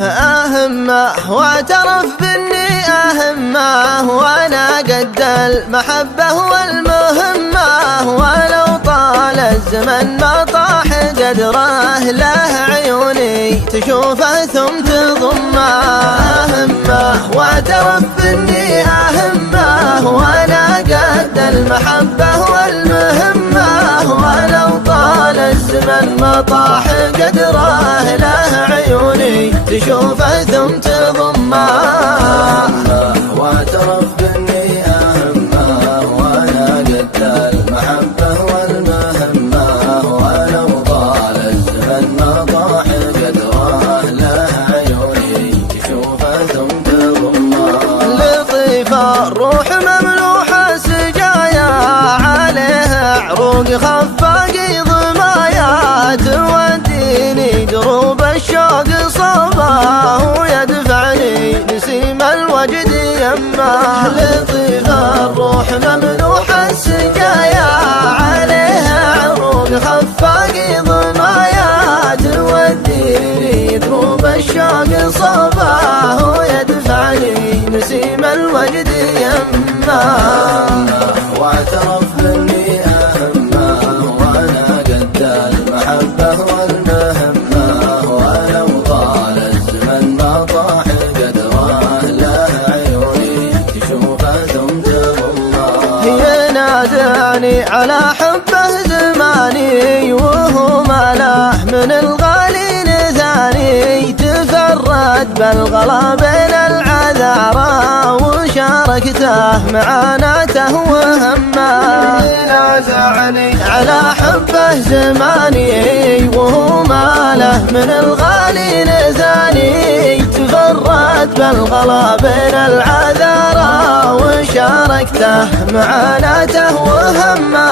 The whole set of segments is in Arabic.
أهمه واعترف بإني أهمه، وأنا قد المحبة والمهمة، ولو طال الزمن ما طاح قدره، له عيوني تشوفه ثم تضمه. أهمه واعترف بإني أهمه، وأنا قد المحبة والمهمة، ولو طال الزمن ما طاح قدره، له عيوني تشوفه ثم تضمه. واعترف بإني أهمه، وأنا قد المحبة والمهمة، ولو طال الزمن ما طاح قدره، له عيوني تشوفه ثم تضمه. لطيفة الروح مملوحة سجايا، عليها عروق خفاقي ضمايا، توديني دروب الشوق صباه، ويدفعني نسيم الوجد يمه. لطيفة الروح مملوحة سجايا، عليها عروق خفاقي ضمايا، توديني دروب الشوق صباه، ويدفعني نسيم الوجد يمه. واعترف بإني أهمه، وأنا قد المحبة والمهمة، ولو طال الزمن ما طاح قدره، له عيوني تشوفه ثم تضمه. ينازعني على حبه زماني، وهو ما له من الغالي ثاني، تفرد بالغلا بين العذارى، وشاركته معاناته وهمه. ينازعني على حبه زماني، وهو ما له من الغالي ثاني، تفرد بالغلا بين العذارى، وشاركته معاناته وهمه.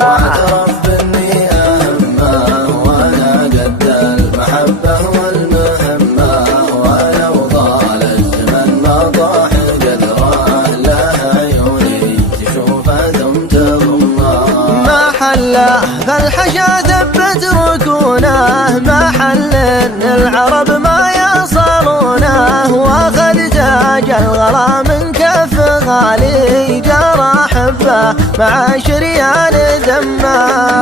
واعترف بإني أهمه، وأنا قد المحبة والمهمة، ولو طال الزمن ما طاح قدره، له عيوني تشوفه ثم تضمه. ما حله فالحشا ثبت ركونه، ما حل ان العرب ما يصلونه، واخذ تاج الغلا من كف غالي، جرى حبه مع شريان دمه.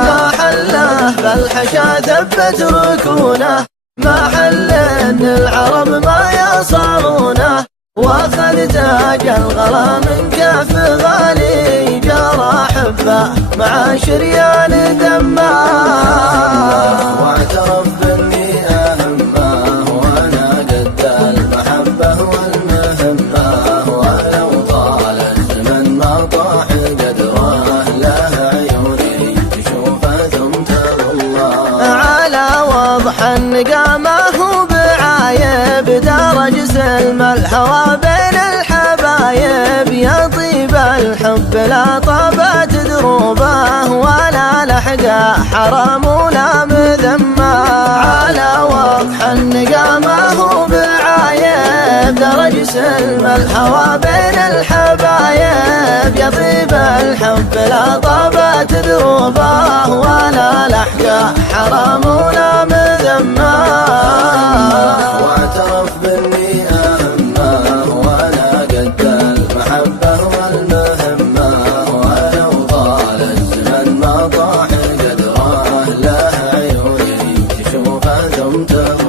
ما حله فالحشا ثبت ركونه، ما حل ان العرب ما يصلونه، واخذ تاج الغلا من كف غالي، جرى حبه مع شريان دمه. واعترف بإني أهمه، وأنا قد المحبة والمهمة، ولو طال الزمن ما طاح قدره، له عيوني تشوفه ثم تضمه. على وضح النقامه بعايب، درج سلم الهوى بين الحبايب، يا طيب الحب لا طابت دروبه، ولا لحقه حرام ولا مذمه. على وضح النقامه بعايب، درج سلم الهوى بين الحبايب، يا طيب الحب لا طابت دروبه، ولا لحقه حرام ولا مذمه. واعترف بإني أهمه، وأنا قد المحبة والمهمة، ولو طال الزمن ما طاح قدره، له عيوني تشوفه ثم تضمه.